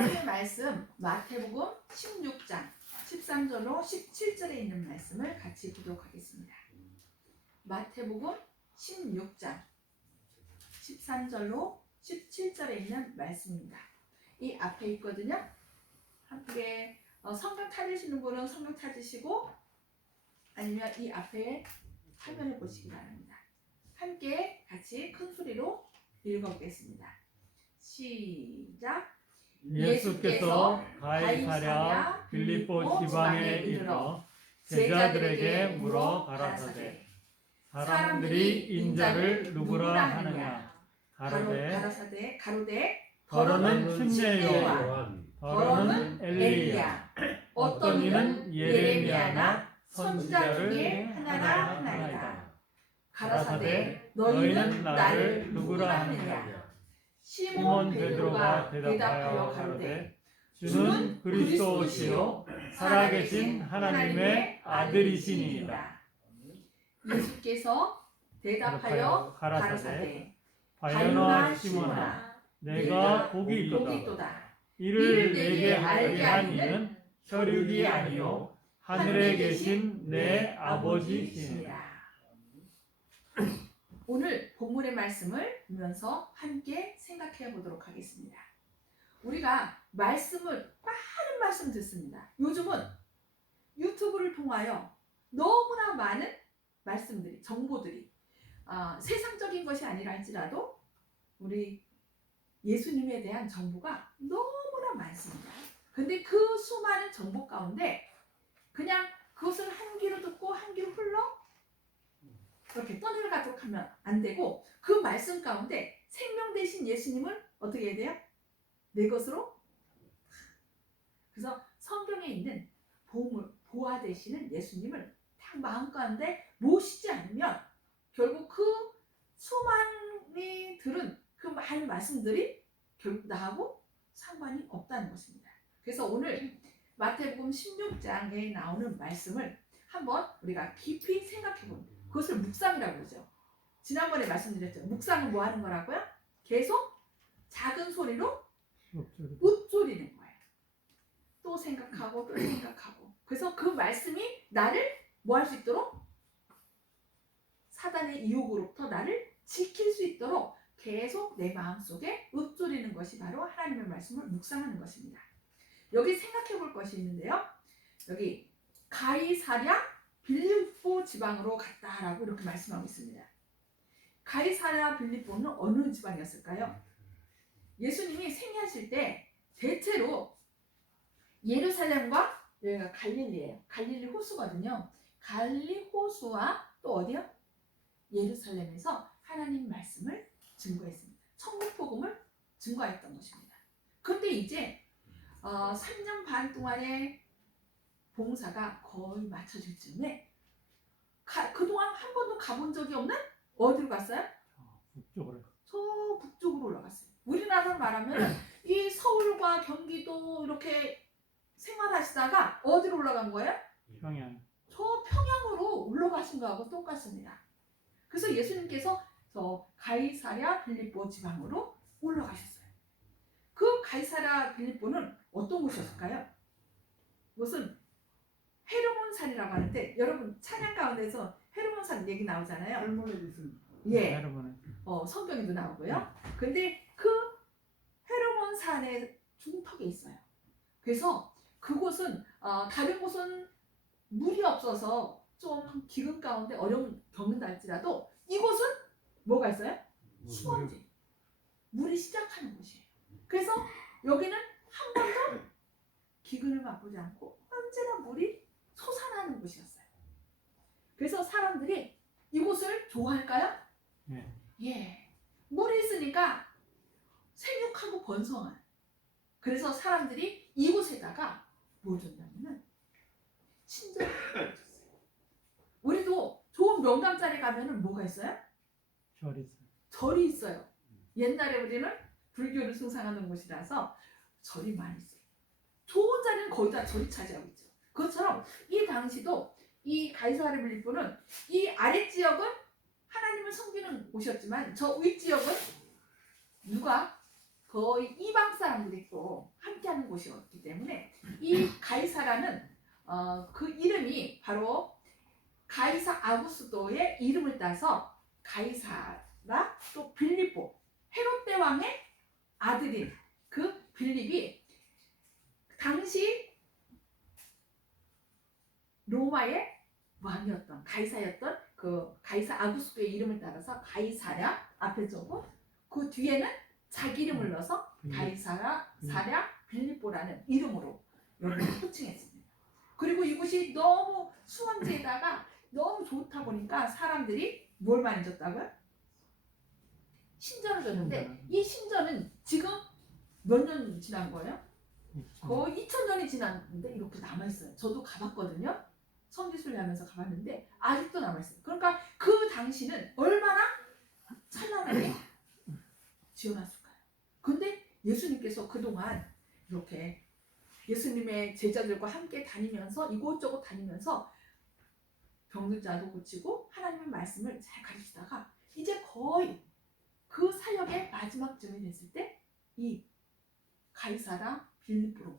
하나님의 말씀 마태복음 16장 13절로 17절에 있는 말씀을 같이 보도록 하겠습니다. 마태복음 16장 13절로 17절에 있는 말씀입니다. 이 앞에 있거든요. 함께 성경 찾으시는 분은 성경 찾으시고 아니면 이 앞에 화면을 보시기 바랍니다. 함께 같이 큰 소리로 읽어보겠습니다. 시작. 예수께서 가이사랴 빌립보 지방에 이르러 제자들에게 물어 가라사대 사람들이 인자를 누구라 하느냐 가라사대 더러는 침례요 더러는 엘리야 어떤 이는 예레미야나 선지자 중에 하나라 하나이다. 가라사대 너희는 나를 누구라 하느냐. 시몬 베드로가 대답하여 가로되 주는 그리스도시요 살아계신 하나님의 아들이시니이다. 예수께서 대답하여 가라사대 바요나 시몬아 내가 복이 있도다. 이를 내게 알게 한 이는 혈육이 아니요 하늘에 계신 내 아버지시니라. 오늘 본문의 말씀을 보면서 함께 생각해 보도록 하겠습니다. 우리가 말씀을 많은 말씀 듣습니다. 요즘은 유튜브를 통하여 너무나 많은 말씀들이, 정보들이 세상적인 것이 아니라 할지라도 우리 예수님에 대한 정보가 너무나 많습니다. 근데 그 수많은 정보 가운데 그냥 그것을 한 귀로 듣고 한 귀로 흘러 그렇게 떠내려가도록 하면 안 되고 그 말씀 가운데 생명 되신 예수님을 어떻게 해야 돼요? 내 것으로. 그래서 성경에 있는 보화 되시는 예수님을 딱 마음 가운데 모시지 않으면 결국 그 수많이 들은 그 많은 말씀들이 결국 나하고 상관이 없다는 것입니다. 그래서 오늘 마태복음 16장에 나오는 말씀을 한번 우리가 깊이 생각해 봅니다. 그것을 묵상이라고 그러죠. 지난번에 말씀드렸죠. 묵상은 뭐 하는 거라고요? 계속 작은 소리로 읊조리는 거예요. 또 생각하고 또 생각하고. 그래서 그 말씀이 나를 뭐 할 수 있도록 사단의 유혹으로부터 나를 지킬 수 있도록 계속 내 마음속에 읊조리는 것이 바로 하나님의 말씀을 묵상하는 것입니다. 여기 생각해 볼 것이 있는데요. 여기 가이사랴 빌립보 지방으로 갔다라고 이렇게 말씀하고 있습니다. 가이사랴 빌립보는 어느 지방이었을까요? 예수님이 생애하실 때 대체로 예루살렘과 여기가 갈릴리예요. 갈릴리 호수거든요. 갈릴리 호수와 또 어디요? 예루살렘에서 하나님 말씀을 증거했습니다. 천국 복음을 증거했던 것입니다. 그런데 이제 3년 반 동안의 봉사가 거의 마쳐질 즈음에 그동안 한 번도 가본 적이 없는 어디로 갔어요? 북쪽으로. 저 북쪽으로 올라갔어요. 우리나라로 말하면 이 서울과 경기도 이렇게 생활하시다가 어디로 올라간 거예요? 평양. 저 평양으로 올라가신 거하고 똑같습니다. 그래서 예수님께서 저 가이사랴 빌립보 지방으로 올라가셨어요. 그 가이사랴 빌립보는 어떤 곳이었을까요? 그것은 헤르몬산이라고 하는데 여러분 찬양 가운데서 헤르몬산 얘기 나오잖아요. 예. 성경에도 나오고요. 근데 그 헤르몬산의 중턱에 있어요. 그래서 그곳은 다른 곳은 물이 없어서 좀 기근 가운데 어려움 겪는다 할지라도 이곳은 뭐가 있어요? 수원지. 물이 시작하는 곳이에요. 그래서 여기는 한 번도 기근을 맛보지 않고 언제나 물이 솟아나는 곳이었어요. 그래서 사람들이 이곳을 좋아할까요? 네. 예. 물이 있으니까 생육하고 번성한. 그래서 사람들이 이곳에다가 뭘 줬냐면은 친절을 줬어요. 우리도 좋은 명당자리 가면은 뭐가 있어요? 절이 있어요. 옛날에 우리는 불교를 숭상하는 곳이라서 절이 많이 있어요. 좋은 자리는 거의 다 절이 차지하고 있죠. 그것처럼 이 당시도 이 가이사랴 빌립보는 이 아랫지역은 하나님을 섬기는 곳이었지만 저 윗지역은 누가 거의 이방 사람들이 또 함께하는 곳이었기 때문에 이 가이사라는 그 이름이 바로 가이사 아구스도의 이름을 따서 가이사라 또 빌립보 헤롯 대왕의 아들인 그 빌립이 당시 로마의 왕이었던 가이사였던 그 가이사 아구스도의 이름을 따라서 가이사랴 앞에 적고 그 뒤에는 자기 이름을 넣어서 가이사랴 사랴 빌립보라는 이름으로 여러분 호칭했습니다. 그리고 이곳이 너무 수원지에다가 너무 좋다 보니까 사람들이 뭘 많이 줬다고요? 신전을 줬는데 이 신전은 지금 몇 년 지난 거예요? 거의 2000년이 지났는데 이렇게 남아있어요. 저도 가봤거든요. 성지순례 하면서 가봤는데 아직도 남아있어요. 그러니까 그 당시는 얼마나 찬란하게 지어놨을까요? 근데 예수님께서 그동안 이렇게 예수님의 제자들과 함께 다니면서 이곳저곳 다니면서 병든 자도 고치고 하나님의 말씀을 잘 가르치다가 이제 거의 그 사역의 마지막쯤이 됐을 때 이 가이사라 빌립보로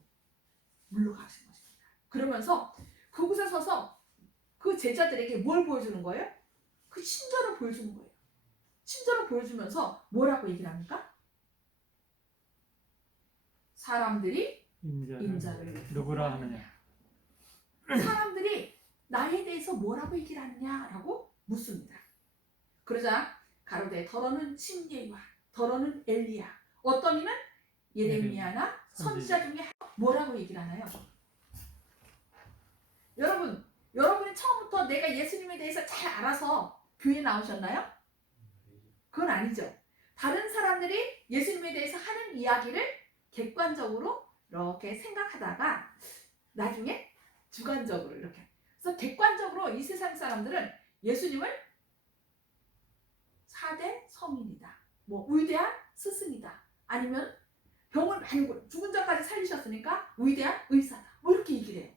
물러가신 것입니다. 그러면서 그곳에 서서 그 제자들에게 뭘 보여주는 거예요? 그 신전을 보여주는 거예요. 신전을 보여주면서 뭐라고 얘기를 합니까? 사람들이 인자를 누구라 하느냐? 사람들이 나에 대해서 뭐라고 얘기를 하느냐라고 묻습니다. 그러자 가로되 더러는 침례와 더러는 엘리야 어떤 이는 예레미야나 선지자 중에 뭐라고 얘기를 하나요? 여러분이 처음부터 내가 예수님에 대해서 잘 알아서 교회에 나오셨나요? 그건 아니죠. 다른 사람들이 예수님에 대해서 하는 이야기를 객관적으로 이렇게 생각하다가 나중에 주관적으로 이렇게. 그래서 객관적으로 이 세상 사람들은 예수님을 4대 성인이다. 뭐 위대한 스승이다. 아니면 병을 많이 죽은 자까지 살리셨으니까 위대한 의사다. 뭐 이렇게 얘기를 해요.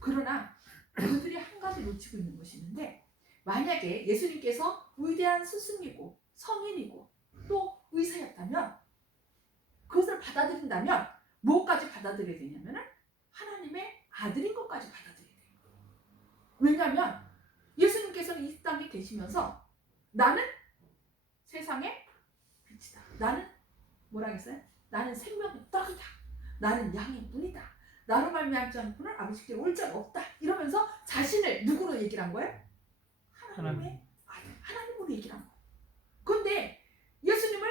그러나 그들이 한 가지 놓치고 있는 것이 있는데 만약에 예수님께서 위대한 스승이고 성인이고 또 의사였다면 그것을 받아들인다면 뭐까지 받아들여야 되냐면 하나님의 아들인 것까지 받아들여야 돼요. 왜냐하면 예수님께서는 이 땅에 계시면서 나는 세상의 빛이다. 나는 뭐라 했어요? 나는 생명의 떡이다. 나는 양의 뿐이다. 나로 말미암지 않고는 아버지께로 올 자가 없다. 이러면서 자신을 누구로 얘기를 한 거예요? 하나님의 아들, 하나님으로 얘기를 한 거예요. 그런데 예수님을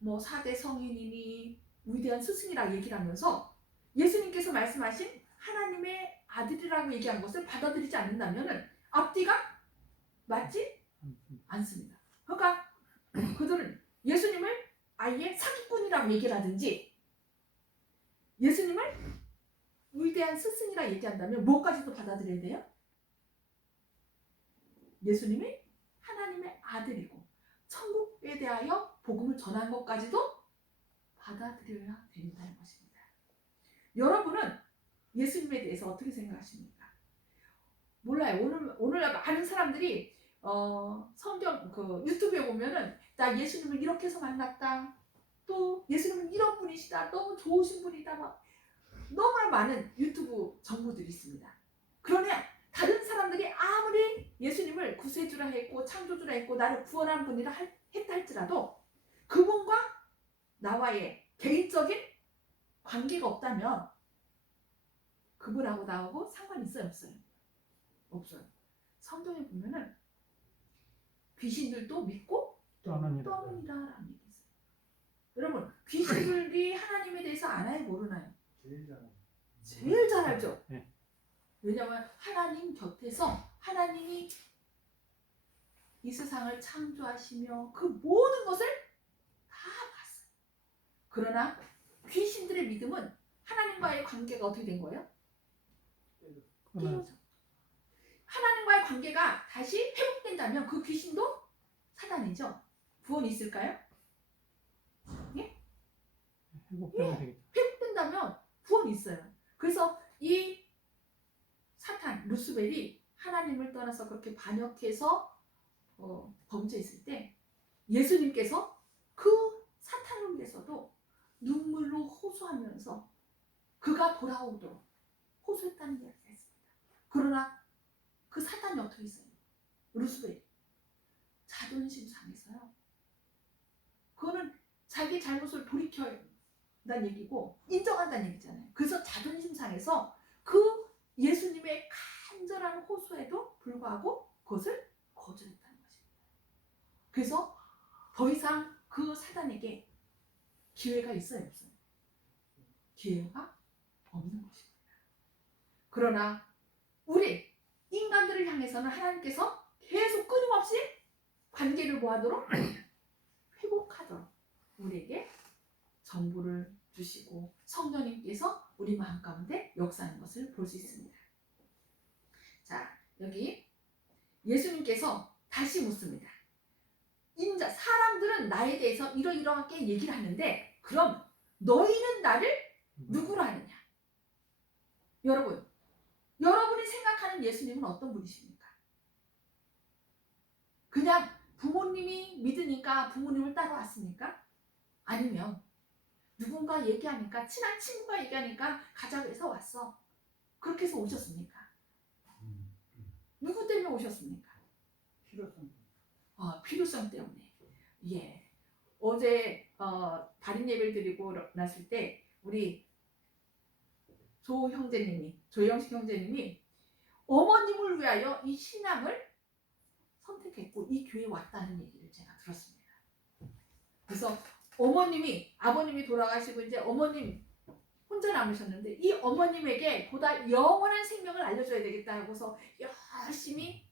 뭐 4대 성인이니 위대한 스승이라 얘기를 하면서 예수님께서 말씀하신 하나님의 아들이라고 얘기한 것을 받아들이지 않는다면 앞뒤가 맞지 않습니다. 그러니까 그들은 예수님을 아예 사기꾼이라고 얘기를 하든지 예수님을 위대한 스승이라 얘기한다면 뭐까지도 받아들여야 돼요? 예수님이 하나님의 아들이고 천국에 대하여 복음을 전한 것까지도 받아들여야 된다는 것입니다. 여러분은 예수님에 대해서 어떻게 생각하십니까? 몰라요. 오늘 많은 사람들이 성경 그 유튜브에 보면은 나 예수님을 이렇게 해서 만났다. 또 예수님은 이런 분이시다. 너무 좋으신 분이다. 막 너무 많은 유튜브 정보들이 있습니다. 그러면 다른 사람들이 아무리 예수님을 구세주라 했고 창조주라 했고 나를 구원한 분이라 했다 할지라도 그분과 나와의 개인적인 관계가 없다면 그분하고 나하고 상관이 있어요? 없어요? 없어요. 성경에 보면은 귀신들도 믿고 떠납니다라는 얘기 있어요. 여러분 귀신들이 하나님에 대해서 아나요? 모르나요? 제일 잘 알죠. 네. 왜냐하면 하나님 곁에서 하나님이 이 세상을 창조하시며 그 모든 것을 다 봤어요. 그러나 귀신들의 믿음은 하나님과의 관계가 어떻게 된 거예요? 깨어져. 하나님과의 관계가 다시 회복된다면 그 귀신도 사단이죠. 구원이 있을까요? 예? 회복되면 되겠죠. 회복된다면 구원이 있어요. 그래서 이 사탄 루스벨이 하나님을 떠나서 그렇게 반역해서 범죄했을 때 예수님께서 그 사탄을 위해서도 눈물로 호소하면서 그가 돌아오도록 호소했다는 이야기가 있습니다. 그러나 그 사탄이 어떻게 있어요? 루스벨 자존심 상해서요. 그거는 자기 잘못을 돌이켜야한다는 얘기고 인정한다는 얘기잖아요. 그래서 자존심 상해서 그 예수님의 간절한 호소에도 불구하고 그것을 거절했다는 것입니다. 그래서 더 이상 그 사단에게 기회가 있어요, 없어요? 기회가 없는 것입니다. 그러나 우리 인간들을 향해서는 하나님께서 계속 끊임없이 관계를 뭐하도록 회복하도록 우리에게 정보를 주시고 성령님께서 우리 마음 가운데 역사하는 것을 볼 수 있습니다. 자, 여기 예수님께서 다시 묻습니다. 인자 사람들은 나에 대해서 이러이러하게 얘기를 하는데 그럼 너희는 나를 누구로 하느냐? 여러분이 생각하는 예수님은 어떤 분이십니까? 그냥 부모님이 믿으니까 부모님을 따라왔습니까? 아니면 누군가 얘기하니까 친한 친구가 얘기하니까 가자고 해서 왔어. 그렇게 해서 오셨습니까? 누구 때문에 오셨습니까? 필요성 때문에. 예. 어제 발인 예배를 드리고 났을 때 우리 조영식 형제님이 어머님을 위하여 이 신앙을 선택했고 이 교회에 왔다는 얘기를 제가 들었습니다. 그래서 아버님이 돌아가시고 이제 어머님 혼자 남으셨는데 이 어머님에게 보다 영원한 생명을 알려줘야 되겠다 하고서 열심히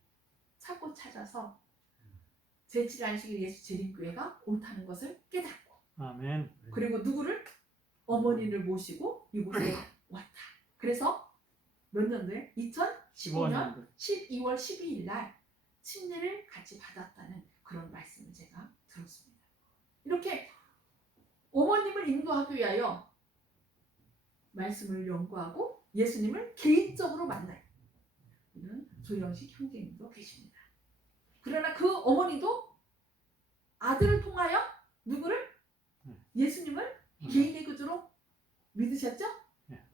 찾고 찾아서 제7안식일 예수 재림교회가 옳다는 것을 깨닫고 아멘. 그리고 누구를? 어머니를 모시고 이곳에 왔다. 그래서 몇 년도에? 2015년 12월 12일 날 침례를 같이 받았다는 그런 말씀을 제가 들었습니다. 이렇게 어머님을 인도하기 위하여 말씀을 연구하고 예수님을 개인적으로 만나요. 이런 조영식 형제님도 계십니다. 그러나 그 어머니도 아들을 통하여 누구를? 예수님을 개인의 구주로 믿으셨죠?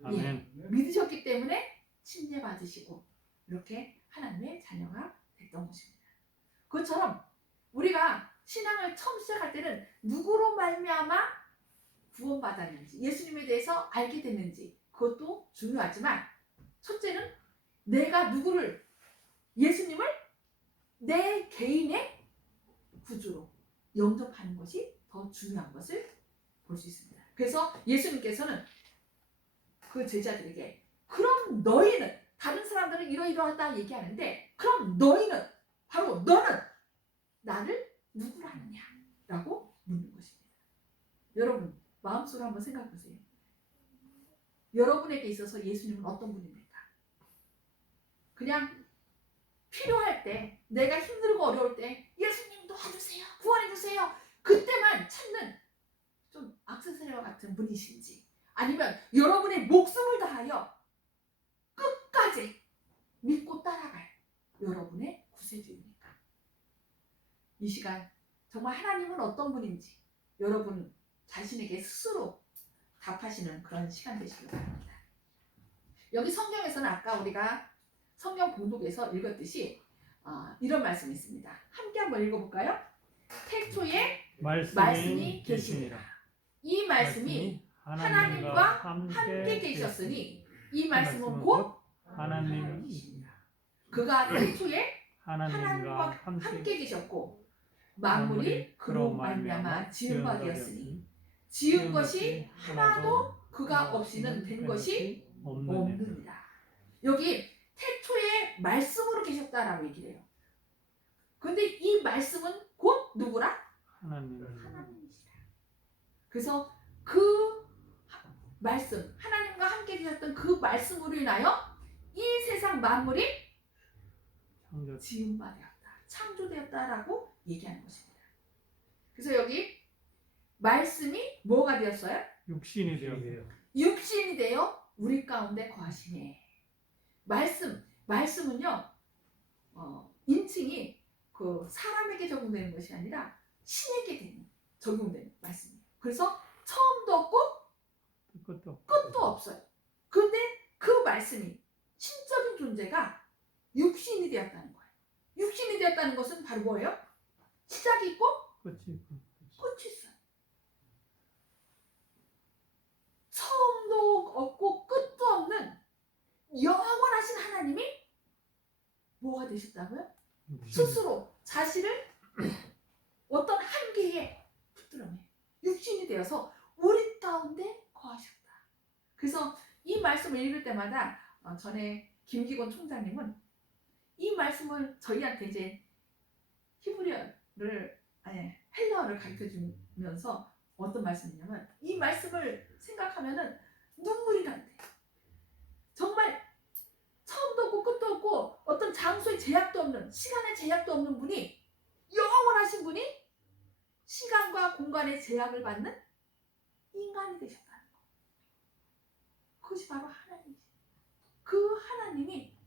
아멘. 예, 믿으셨기 때문에 침례 받으시고 이렇게 하나님의 자녀가 됐던 것입니다. 그것처럼 우리가 신앙을 처음 시작할 때는 누구로 말미암아 구원받았는지 예수님에 대해서 알게 됐는지 그것도 중요하지만 첫째는 내가 누구를 예수님을 내 개인의 구주로 영접하는 것이 더 중요한 것을 볼 수 있습니다. 그래서 예수님께서는 그 제자들에게 그럼 너희는 다른 사람들은 이러이러하다 얘기하는데 그럼 너희는 바로 너는 나를 누구로 하느냐 라고 묻는 것입니다. 여러분 마음속으로 한번 생각해 보세요. 여러분에게 있어서 예수님은 어떤 분입니까? 그냥 필요할 때 내가 힘들고 어려울 때 예수님 도와주세요 구원해주세요 그때만 찾는 좀 악세사리와 같은 분이신지 아니면 여러분의 목숨을 다하여 끝까지 믿고 따라갈 여러분의 구세주입니까? 이 시간 정말 하나님은 어떤 분인지 여러분 자신에게 스스로 답하시는 그런 시간 되시길 바랍니다. 여기 성경에서는 아까 우리가 성경 봉독에서 읽었듯이 이런 말씀이 있습니다. 함께 한번 읽어볼까요? 태초에 말씀이 계시니라. 이 말씀이 하나님과 함께 계셨으니 이 말씀은 곧 하나님이시니라. 그가 태초에 하나님과 함께 계셨고 만물이 그로 말미암아 지은 바 되었으니 지은 것이 하나도 그가 없이는 된 것이 없느니라. 여기 태초에 말씀으로 계셨다라고 얘기를 해요. 근데 이 말씀은 곧 누구라? 하나님이시라. 그래서 그 말씀, 하나님과 함께 계셨던 그 말씀으로 인하여 이 세상 만물이 지은 바 되었다, 창조되었다라고 얘기하는 것입니다. 그래서 여기 말씀이 뭐가 되었어요? 육신이 되었어요. 육신이 되어 우리 가운데 거하시네. 말씀은요, 인칭이 그 사람에게 적용되는 것이 아니라 신에게 적용되는 말씀이에요. 그래서 처음도 없고 끝도 끝도 없어요. 근데 그 말씀이 신적인 존재가 육신이 되었다는 거예요. 육신이 되었다는 것은 바로 뭐예요? 시작이 있고 끝이 있고. 끝이 있어요. 처음도 없고 끝도 없는 영원하신 하나님이 뭐가 되셨다고요? 스스로 자신을 어떤 한계에 붙들어내 육신이 되어서 우리 가운데 거하셨다. 그래서 이 말씀을 읽을 때마다 전에 김기곤 총장님은 이 말씀을 저희한테 이제 히브리어를 아니 헬라어를 가르쳐 주면서 어떤 말씀이냐면 이 말씀을 생각하면은 눈물이 난대. 정말 처음도 없고 끝도 없고 어떤 장소의 제약도 없는 시간의 제약도 없는 분이 영원하신 분이 시간과 공간의 제약을 받는 인간이 되셨다는 거. 그것이 바로 하나님이죠. 그 하나님이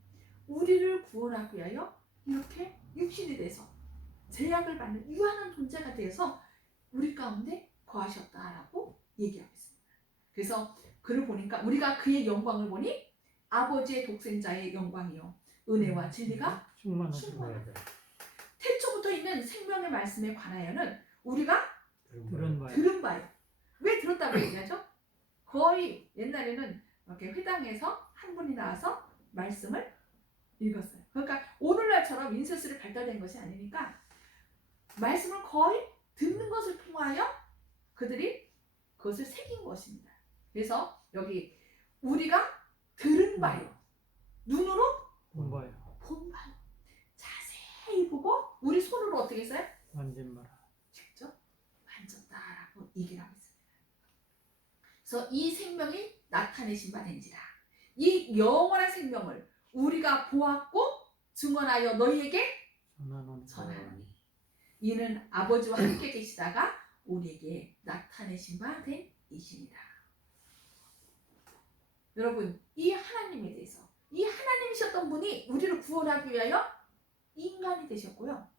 우리를 구원하기 위하여 이렇게 육신이 돼서 제약을 받는 유한한 존재가 되어서 우리 가운데 거하셨다라고 얘기하고 있습니다. 그래서 그를 보니까 우리가 그의 영광을 보니 아버지의 독생자의 영광이요 은혜와 진리가 충만하다. 태초부터 있는 생명의 말씀에 관하여는 우리가 들은 바요. 왜 들었다고 얘기하죠? 거의 옛날에는 이렇게 회당에서 한 분이 나와서 말씀을 읽었어요. 그러니까 오늘날처럼 인쇄술이 발달된 것이 아니니까 말씀을 거의 듣는 것을 통하여 그들이 그것을 새긴 것입니다. 그래서 여기 우리가 들은 바요. 눈으로 본 바요. 본 바요. 자세히 보고 우리 손으로 어떻게 했어요? 만진 바라. 직접 만졌다라고 얘기를 하고 있습니다. 그래서 이 생명이 나타내신 바된지라. 이 영원한 생명을 우리가 보았고 증언하여 너희에게 전하노니 이는 아버지와 함께 계시다가 우리에게 나타내신 바 된 이십니다. 여러분 이 하나님에 대해서 이 하나님이셨던 분이 우리를 구원하기 위하여 인간이 되셨고요.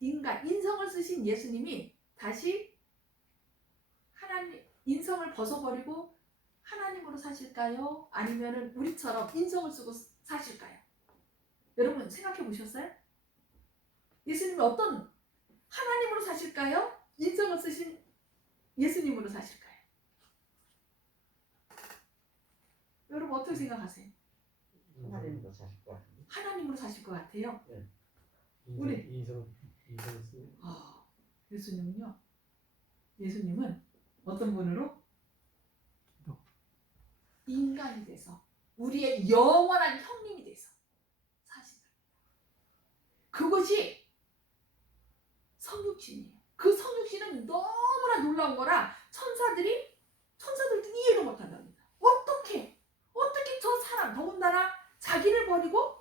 인성을 쓰신 예수님이 다시 하나님 인성을 벗어버리고 하나님으로 사실까요? 아니면은 우리처럼 인성을 쓰고 사실까요? 여러분 생각해 보셨어요? 예수님이 어떤 하나님으로 사실까요? 인성을 쓰신 예수님으로 사실까요? 여러분 어떻게 생각하세요? 하나님으로 사실 것 같아요. 하나님으로 사실 것 같아요. 우리 인성 쓰. 예수님은요. 예수님은 어떤 분으로? 인간이 돼서 우리의 영원한 형님이 돼서 사신다. 그것이 성육신이에요. 그 성육신은 너무나 놀라운 거라 천사들도 이해를 못한답니다. 어떻게 저 사람 더군다나 자기를 버리고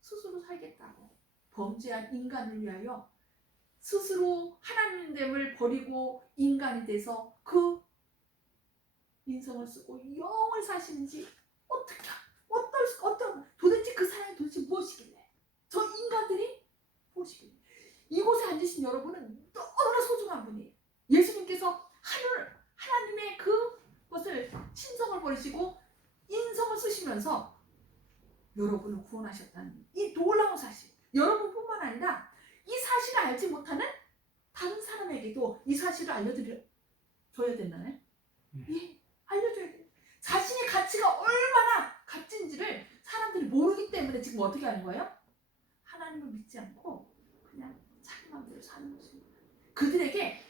스스로 살겠다고 범죄한 인간을 위하여 스스로 하나님됨을 버리고 인간이 돼서 그 인성을 쓰고 영을 사시는지 도대체 그 사람이 도대체 무엇이길래 저 인간들이 무엇이길래 이곳에 앉으신 여러분은 너무나 소중한 분이에요. 예수님께서 하나님의 그것을 신성을 버리시고 인성을 쓰시면서 여러분을 구원하셨다는 이 놀라운 사실, 여러분뿐만 아니라 이 사실을 알지 못하는 다른 사람에게도 이 사실을 알려줘야 된다네. 예, 알려줘야 돼. 자신의 가치가 얼마나 값진지를 사람들이 모르기 때문에 지금 어떻게 하는 거예요? 하나님을 믿지 않고 그냥 자기 마음대로 사는 것입니다. 그들에게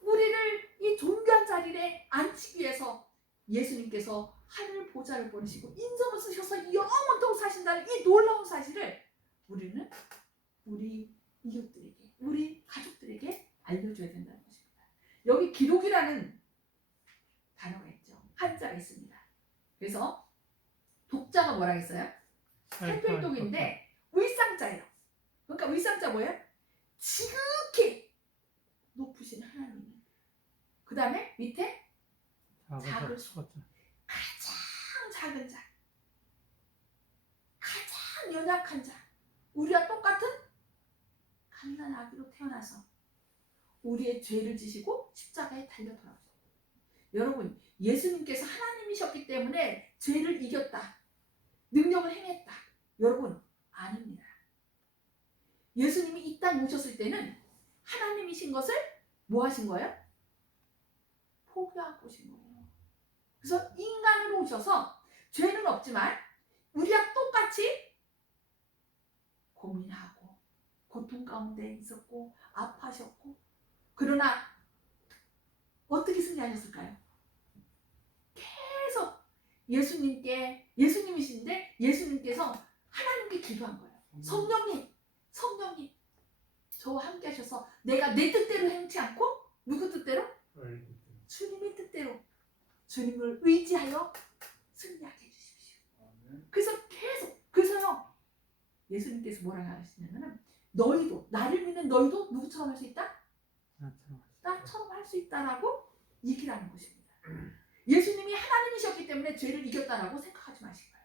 우리를 이 존귀한 자리에 앉히기 위해서 예수님께서 하늘 보좌를 버리시고 인성을 쓰셔서 영원토록 사신다는 이 놀라운 사실을 우리는 우리 이웃들에게, 우리 가족들에게 알려줘야 된다는 것입니다. 여기 기록이라는 단어가 있죠. 한자가 있습니다. 그래서 독자가 뭐라 했어요? 살필독인데 위상자예요. 그러니까 위상자 뭐예요? 지극히 높으신 하나님. 그 다음에 밑에 작은 수. 가장 작은 자, 가장 연약한 자, 우리와 똑같은 갓난 아기로 태어나서 우리의 죄를 지시고 십자가에 달려 돌아오셨어요. 여러분, 예수님께서 하나님이셨기 때문에 죄를 이겼다, 능력을 행했다, 여러분 아닙니다. 예수님이 이 땅에 오셨을 때는 하나님이신 것을 뭐 하신 거예요? 포기하고 오신 거예요. 그래서 인간으로 오셔서 죄는 없지만 우리와 똑같이 고민하고 고통 가운데 있었고 아파하셨고, 그러나 어떻게 승리하셨을까요? 계속 예수님이신데 예수님께서 하나님께 기도한 거예요. 성령님 저와 함께 하셔서 내가 내 뜻대로 행치 않고 누구 뜻대로? 주님의 뜻대로, 주님을 의지하여 승리하게 해주십시오. 그래서요 예수님께서 뭐라고 하시냐면, 너희도, 나를 믿는 너희도 누구처럼 할 수 있다? 나처럼 할 수 있다라고 얘기를 하는 것입니다. 예수님이 하나님이셨기 때문에 죄를 이겼다라고 생각하지 마시고요.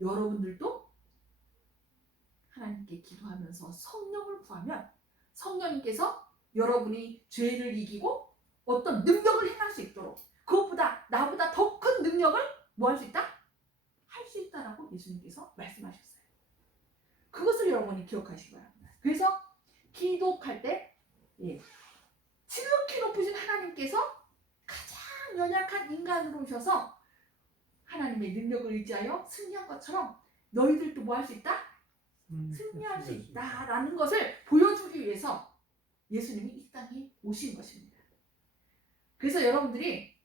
여러분들도 하나님께 기도하면서 성령을 구하면 성령님께서 여러분이 죄를 이기고 어떤 능력을 행할 수 있도록, 그것보다 나보다 더 큰 능력을 뭐 할 수 있다? 할 수 있다라고 예수님께서 말씀하셨어요. 그것을 여러분이 기억하시기 바랍니다. 그래서 기도할 때 지극히 높으신 하나님께서 가장 연약한 인간으로 오셔서 하나님의 능력을 의지하여 승리한 것처럼 너희들도 뭐 할 수 있다? 승리할 수 있다라는 것을 보여주기 위해서 예수님이 이 땅에 오신 것입니다. 그래서 여러분들이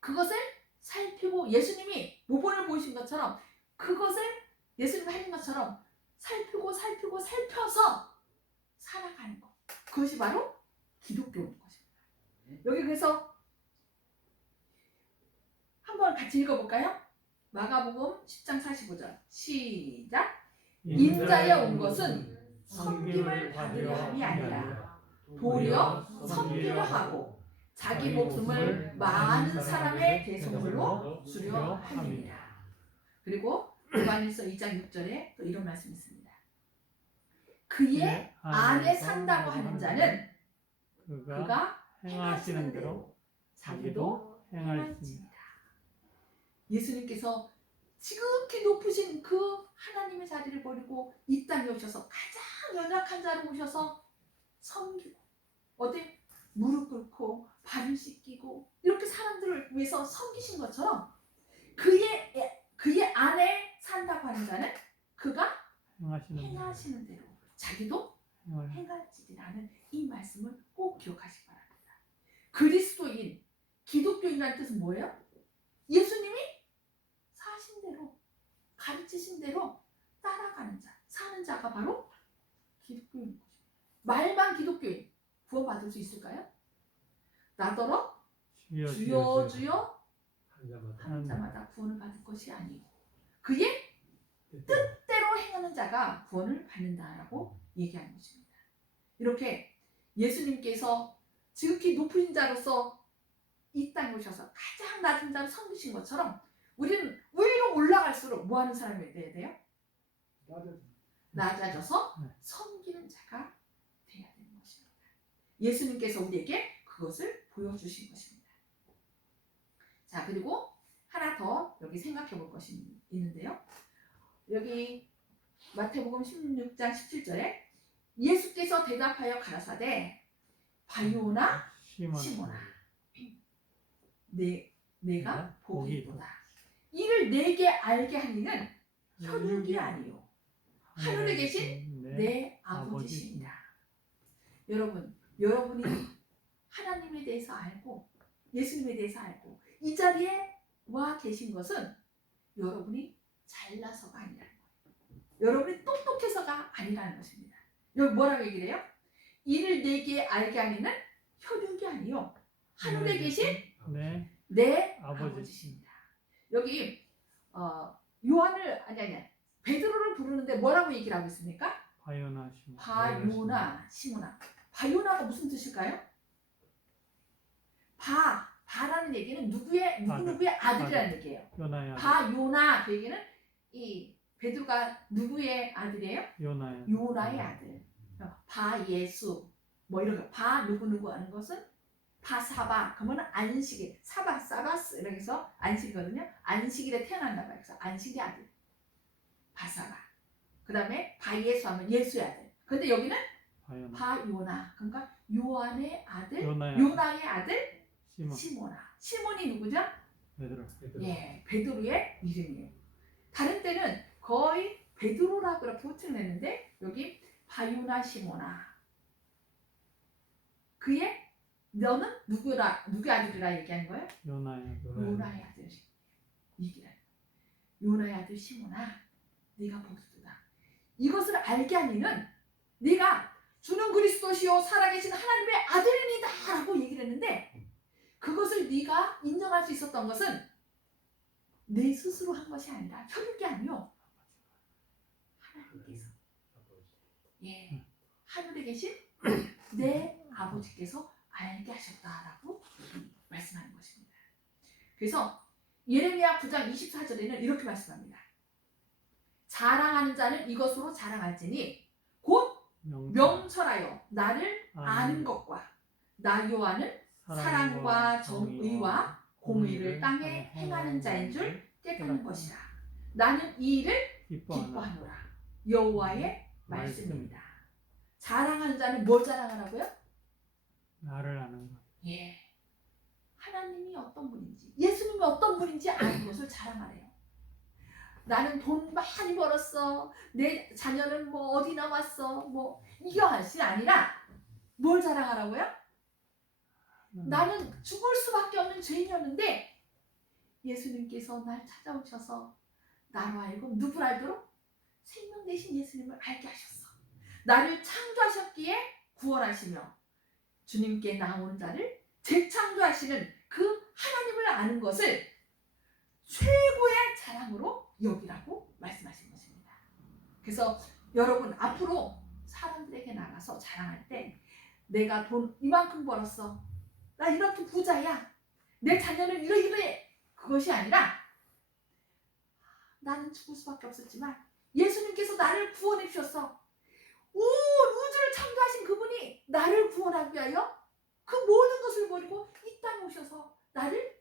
그것을 살피고, 예수님이 모본을 보이신 것처럼 그것을 예수님이 하신 것처럼 살피고 살펴서 살아가는 것, 그것이 바로 기독교인 것입니다. 여기 그래서 한번 같이 읽어볼까요? 마가복음 10장 45절 시작. 인자에 온 것은 섬김을 받으려 함이 아니라 도리어 섬기려 하고 자기 목숨을 많은 사람의 대속물로 주려 함이니라. 그리고 요한일서 2장 6절에 또 이런 말씀이 있습니다. 그의 안에 산다고 하는 자는 그가 행하시는 대로 자기도 행할지니라. 예수님께서 지극히 높으신 그 하나님의 자리를 버리고 이 땅에 오셔서 가장 연약한 자로 오셔서 섬기고, 어디 무릎 꿇고 발을 씻기고 이렇게 사람들을 위해서 섬기신 것처럼 그의 안에 산다고 하는 자는 그가 행하시는 대로 자기도 행할지라는 이 말씀을 꼭 기억하시기 바랍니다. 그리스도인, 기독교인이라는 뜻은 뭐예요? 예수님이 사신 대로, 가르치신 대로 따라가는 자, 사는 자가 바로 기독교인 것입니다. 말만 기독교인, 구원받을 수 있을까요? 나더러 주여 주여 하는 자마다 구원을 받을 것이 아니고 그의 뜻대로 행하는 자가 구원을 받는다라고 얘기하는 것입니다. 이렇게 예수님께서 지극히 높은 자로서 이 땅에 오셔서 가장 낮은 자를 섬기신 것처럼 우리는 위로 올라갈수록 뭐 하는 사람이 돼야 돼요? 낮아져서 섬기는 자가 돼야 되는 것입니다. 예수님께서 우리에게 그것을 보여주신 것입니다. 자, 그리고 하나 더 여기 생각해 볼 것이 있는데요. 여기 마태복음 16장 17절에 예수께서 대답하여 가라사대 바요나 시몬아 내가 복이 있도다. 이를 내게 알게 하니는 혈육이 아니요 하늘에 계신 내 아버지시니라. 여러분이 하나님에 대해서 알고 예수님에 대해서 알고 이 자리에 와 계신 것은 여러분이 잘나서가 아니라는 거예요. 여러분이 똑똑해서가 아니라는 것입니다. 여기 뭐라고 얘기를 해요? 이를 내게 알게 하니는 혈육이 아니요 하늘에 계신 내 아버지십니다. 여기 요한을 베드로를 부르는데 뭐라고 얘기를 하고 있습니까? 바요나 시모나. 바요나가 무슨 뜻일까요? 바라는 얘기는 누구의 아들이라는 얘기예요. 바요나 그 얘기는 이 베드로가 누구의 아들이에요? 요나의 아들. 바예수 뭐 이런 거 바 누구누구 하는 것은 바사바 그러면 안식일 사바 사바스 이렇게 해서 안식이거든요. 안식일에 태어난다 봐요. 그래서 안식의 아들 바사바. 그 다음에 바예수 하면 예수의 아들. 근데 여기는 바요나. 바요나 그러니까 요한의 아들 요나의 요나의 아들 시몬. 시모나. 시몬이 누구죠? 베드로. 예, 베드로의 이름이에요. 다른 때는 거의 베드로라고 이렇게 호칭을 했는데 여기 바요나 시모나. 그의 너는 누구의 아들이라 얘기한 거예요? 요나의 요나의 아들 얘기를. 요나의 아들 시모나, 네가 복수다. 이것을 알게 하니는 네가 주는 그리스도시요 살아계신 하나님의 아들이다라고 얘기를 했는데 그것을 네가 인정할 수 있었던 것은 내 스스로 한 것이 아니라 혈육이 아니요 하나님께서 예 하늘에 계신 내 아버지께서 알게 하셨다라고 말씀하는 것입니다. 그래서 예레미야 9장 24절에는 이렇게 말씀합니다. 자랑하는 자는 이것으로 자랑할지니 곧 명철하여 나를 아는 것과 나 요한은 사랑과 정의와 공의를 땅에 행하는 자인 줄 깨닫는 것이라. 나는 이 일을 기뻐하노라. 여호와의 말씀입니다. 자랑하는 자는 뭘 자랑하라고요? 나를 아는 것. 예, 하나님이 어떤 분인지 예수님이 어떤 분인지 아는 것을 자랑하래요. 나는 돈 많이 벌었어. 내 자녀는 뭐 어디 나왔어. 뭐 이게 할수 아니라 뭘 자랑하라고요? 나는 죽을 수밖에 없는 죄인이었는데 예수님께서 날 찾아오셔서 나로 하여금 누구를 알도록 생명 되신 예수님을 알게 하셨어. 나를 창조하셨기에 구원하시며 주님께 나오는 자를 재창조하시는 그 하나님을 아는 것을 최고의 자랑으로 여기라고 말씀하신 것입니다. 그래서 여러분 앞으로 사람들에게 나가서 자랑할 때 내가 돈 이만큼 벌었어. 나 이렇게 부자야. 내 자녀는 이러이러해. 그것이 아니라 나는 죽을 수밖에 없었지만 예수님께서 나를 구원해 주셨어. 온 우주를 창조하신 그분이 나를 구원하기 위하여 그 모든 것을 버리고 이 땅에 오셔서 나를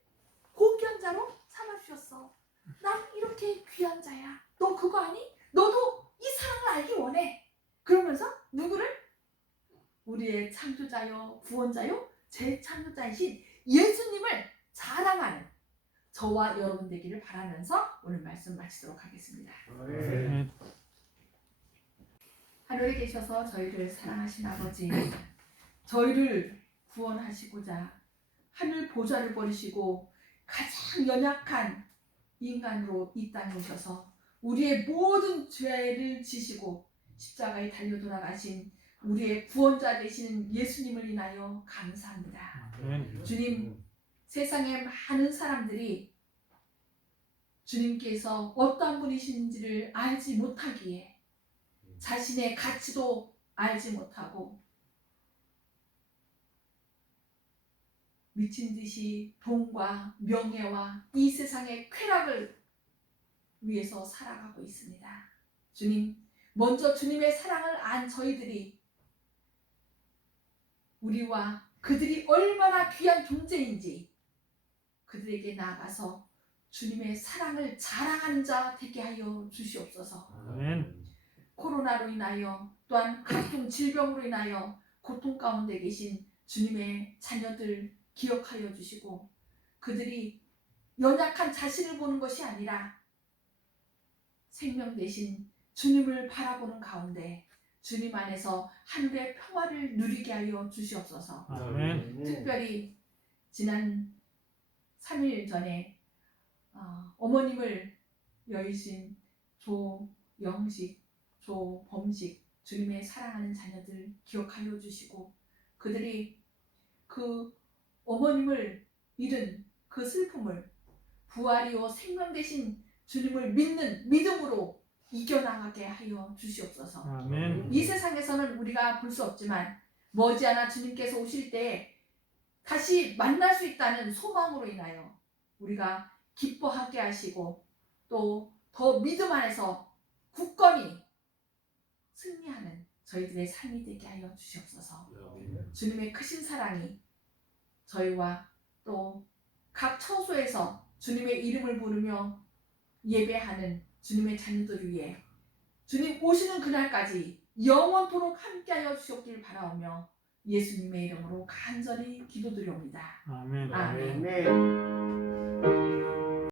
고귀한 자로 삼아주셨어. 난 이렇게 귀한 자야. 너 그거 아니? 너도 이 사랑을 알기 원해. 그러면서 누구를? 우리의 창조자요 구원자요 재창조자이신 예수님을 자랑하는 저와 여러분 되기를 바라면서 오늘 말씀 마치도록 하겠습니다. 네. 하늘에 계셔서 저희를 사랑하신 아버지, 저희를 구원하시고자 하늘 보좌를 버리시고 가장 연약한 인간으로 이 땅에 오셔서 우리의 모든 죄를 지시고 십자가에 달려 돌아가신 우리의 구원자 되시는 예수님을 인하여 감사합니다. 네. 주님, 세상의 많은 사람들이 주님께서 어떠한 분이신지를 알지 못하기에 자신의 가치도 알지 못하고 미친 듯이 돈과 명예와 이 세상의 쾌락을 위해서 살아가고 있습니다. 주님, 먼저 주님의 사랑을 안 저희들이 우리와 그들이 얼마나 귀한 존재인지 그들에게 나아가서 주님의 사랑을 자랑하는 자 되게 하여 주시옵소서. 아멘. 코로나로 인하여 또한 각종 질병으로 인하여 고통 가운데 계신 주님의 자녀들 기억하여 주시고 그들이 연약한 자신을 보는 것이 아니라 생명 되신 주님을 바라보는 가운데 주님 안에서 하늘의 평화를 누리게 하여 주시옵소서. 아멘. 특별히 지난 3일 전에 어머님을 여의신 조영식, 조범식 주님의 사랑하는 자녀들 기억하여 주시고 그들이 그 어머님을 잃은 그 슬픔을 부활이요 생명 되신 주님을 믿는 믿음으로 이겨나가게 하여 주시옵소서. 아멘. 이 세상에서는 우리가 볼 수 없지만 머지않아 주님께서 오실 때 다시 만날 수 있다는 소망으로 인하여 우리가 기뻐하게 하시고 또 더 믿음 안에서 굳건히 승리하는 저희들의 삶이 되게 하여 주시옵소서. 아멘. 주님의 크신 사랑이 저희와 또 각 처소에서 주님의 이름을 부르며 예배하는 주님의 자녀들 위해 주님 오시는 그날까지 영원토록 함께하여 주시옵길 바라오며 예수님의 이름으로 간절히 기도드리옵니다. 아멘. 아멘. 아멘.